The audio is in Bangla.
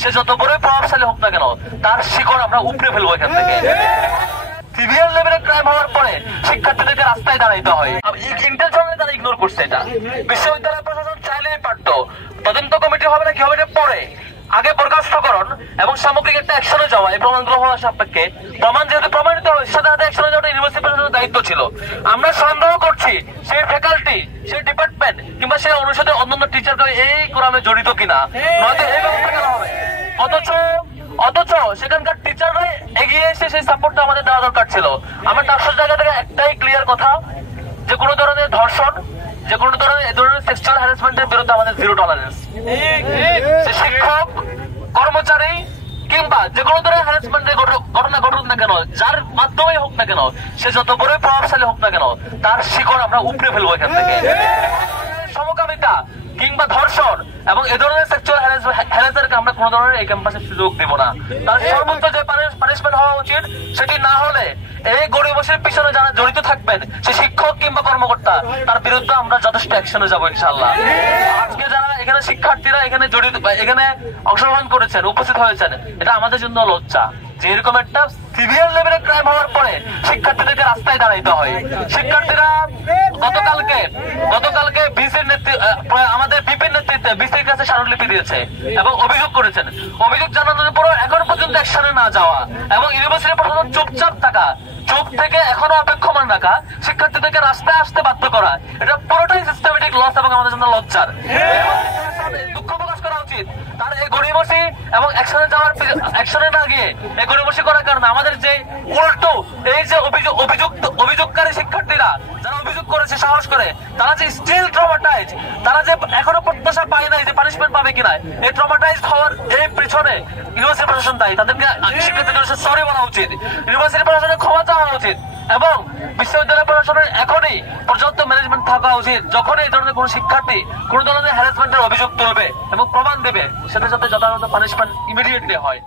সে যত বড় প্রভাবশালী হোক না কেন তার শিকড় আমরা উপড়ে ফেলবো এখান থেকে। সিভিয়ার লেভেলে ক্রাইম হওয়ার পরে শিক্ষার্থীদেরকে রাস্তায় দাঁড়াইতে হয়। ইন্টেনশনালি তারা ইগনোর করছে এটা। বিশ্ববিদ্যালয় প্রশাসন চাইলেই পারতো, তদন্ত কমিটি হবে না কি হবে পরে, আগে বরখাস্তকরণ এবং সামগ্রিক একটা অ্যাকশনে যাওয়া এই প্রমাণ গ্রহণ সাপেক্ষে। প্রমাণ যেহেতু প্রমাণিত হয় সাথে সাথে অ্যাকশনে যাওয়াটা ইউনিভার্সিটি প্রশাসনের দায়িত্ব ছিল। আমরা সন্দেহ করছি সেই ফ্যাকাল্টি, সেই ডিপার্টমেন্ট কিংবা সেই অনুষদের অন্যান্য টিচারকে এই কোরআনে জড়িত কিনা, নয়তো এই ব্যবস্থা কেন হবে। অথচ সেখানকার টিচাররাই এগিয়ে এসে সেই সাপোর্টটা আমাদের দেওয়া দরকার ছিল। আমার ডাক্তার জায়গা থেকে একটাই ক্লিয়ার কথা, যে কোনো ধরনের ধর্ষণ, যে কোনো ধরনের এই ধরনের সেক্সুয়াল হ্যারাসমেন্টের বিরুদ্ধে আমাদের জিরো টলারেন্স। শিক্ষক, কর্মচারী কিংবা যে কোনো ধরনের হ্যারাসমেন্টের ঘটনা ঘটুক না কেন, যার মাধ্যমে হোক না কেন, সে যত বড় প্রভাবশালী হোক না কেন, তার শিকড় আমরা উপড়ে ফেলবো এখান থেকে। সমকামিতা কিংবা ধর্ষণ এবং এ ধরনের সেক্সুয়াল হ্যারাসমেন্টকে আমরা কোন ধরনের এই ক্যাম্পাসে সুযোগ দেব না। তার সর্বোচ্চ যে পানিশমেন্ট হওয়া উচিত, সেটি না হলে এই গরিবসের পিছনে যারা জড়িত থাকবেন, সে শিক্ষক কিংবা কর্মকর্তা, তার বিরুদ্ধে আমরা যথেষ্ট অ্যাকশনে যাবো ইনশাআল্লাহ। আজকে যারা এখানে শিক্ষার্থীরা এখানে জড়িত, এখানে অংশগ্রহণ করেছেন, উপস্থিত হয়েছেন, এটা আমাদের জন্য লজ্জা যে এরকম একটা সিভিয়ার লেভেলে ক্রাইম হওয়ার পরে শিক্ষার্থীদেরকে রাস্তায় দাঁড়াইতে হয়। শিক্ষার্থীরা গতকালকে বিসির আমাদের বিপির নেতৃত্বে বিসির কাছে স্মারকলিপি দিয়েছে এবং অভিযোগ করেছেন। অভিযোগ জানানোর পরও এখন পর্যন্ত অ্যাকশনে না যাওয়া এবং ইউনিভার্সিটি প্রশাসন চুপচাপ থাকা, চুপ থেকে এখনো অপেক্ষমান রাখা, শিক্ষার্থীদেরকে রাস্তায় আসতে বাধ্য করা, এটা পুরোটাই সিস্টেমেটিক লস এবং আমাদের জন্য লজ্জার। দুঃখ প্রকাশ করা উচিত তার এই গরিবসী এবং অ্যাকশনে না গিয়ে এই গরিবসী করার কারণে আমাদের যে উল্টো এই যে অভিযোগকারী শিক্ষার্থীরা যারা অভিযোগ করেছে সাহস করে, তারা যে স্টিল ট্রমাটাইজ, তারা যে এখনো প্রত্যাশা পায় নাই যে পানিশমেন্ট পাবে কিনা, এই ট্রমাটাইজ হওয়ার এই পিছনে ইউনিভার্সিটি প্রশাসন দায়ী। তাদেরকে শিক্ষার্থীদের সরি বলা উচিত, ইউনিভার্সিটি প্রশাসনের ক্ষমা চাওয়া উচিত এবং বিশ্ববিদ্যালয় প্রশাসনের এখনই পর্যাপ্ত ম্যানেজমেন্ট থাকা উচিত। যখন এই ধরনের কোন শিক্ষার্থী কোন ধরনের হ্যারাসমেন্টের অভিযোগ তুলবে এবং প্রমাণ দেবে, সেটা যাতে যথাযথ পানিশমেন্ট ইমিডিয়েটলি হয়।